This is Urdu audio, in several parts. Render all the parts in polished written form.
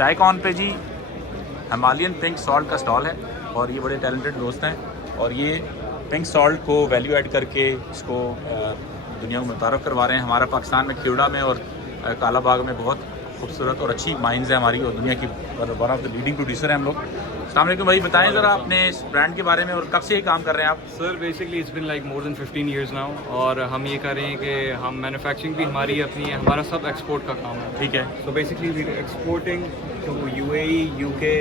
چائے کون پہ جی ہمالین پنک سالٹ کا سٹال ہے اور یہ بڑے ٹیلنٹڈ دوست ہیں اور یہ پنک سالٹ کو ویلیو ایڈ کر کے اس کو دنیا کو متعارف کروا رہے ہیں. ہمارا پاکستان میں کھیوڑا میں اور کالا باغ میں بہت خوبصورت اور اچھی مائنز ہیں ہماری اور دنیا کی one of the leading producer ہیں ہم لوگ. السلام علیکم بھائی, بتائیں ذرا اپنے اس برانڈ کے بارے میں اور کب سے یہ کام کر رہے ہیں آپ؟ Sir basically it's been like more than 15 years now اور ہم یہ کر رہے ہیں کہ ہم مینوفیکچرنگ بھی ہماری اپنی ہے, ہمارا سب ایکسپورٹ کا کام ہے. ٹھیک ہے. So basically we exporting to U A E, U K,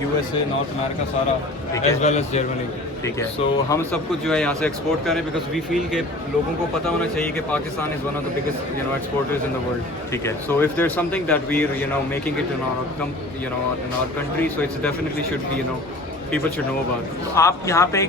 U S A, North America سارا, ایز ویل ایز جرمنی. ٹھیک ہے. سو ہم سب کچھ جو ہے یہاں سے ایکسپورٹ کر رہے ہیں بیکاز وی فیل کہ لوگوں کو پتہ ہونا چاہیے کہ Pakistan is one of the biggest exporters in the world. ٹھیک ہے. So if there is something that we making it in our country, so it's definitely should be people should know about it. تو آپ یہاں پہ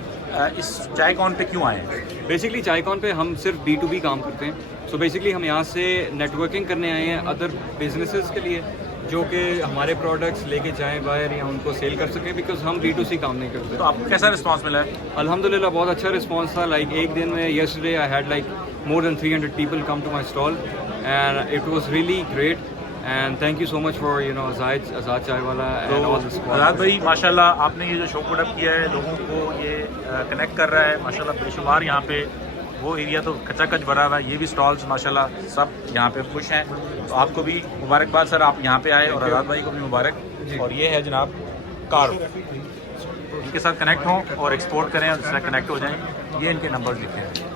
اس چائے کون پہ کیوں آئے ہیں؟ بیسکلی چائے کون پہ ہم صرف B2B کام کرتے ہیں. سو بیسکلی ہم یہاں سے نیٹ ورکنگ کرنے آئے ہیں ادر بزنسز کے لیے جو کہ ہمارے پروڈکٹس لے کے جائیں باہر یا ان کو سیل کر سکیں, بیکاز ہم B2C کام نہیں کرتے. تو آپ کو کیسا رسپانس ملا ہے؟ الحمدللہ بہت اچھا رسپانس تھا. لائک ایک دن میں yesterday I had like more than 300 people come to my stall and it was really great. And thank you so much for Azad Chai Wala and all دس. آزاد بھائی ماشاء اللہ آپ نے یہ جو شو پٹ اپ کیا ہے لوگوں کو یہ کنیکٹ کر رہا ہے ماشاء اللہ بے شمار. یہاں پہ وہ ایریا تو کچا کچ بھرا ہوا ہے, یہ بھی اسٹالس ماشاء اللہ سب یہاں پہ خوش ہیں. تو آپ کو بھی مبارکباد سر, آپ یہاں پہ آئے اور آزاد بھائی کو بھی مبارک. اور یہ ہے جناب کارو, ان کے ساتھ کنیکٹ ہوں اور ایکسپورٹ کریں اور اس طرح کنیکٹ ہو جائیں. یہ ان کے نمبر لکھے ہیں.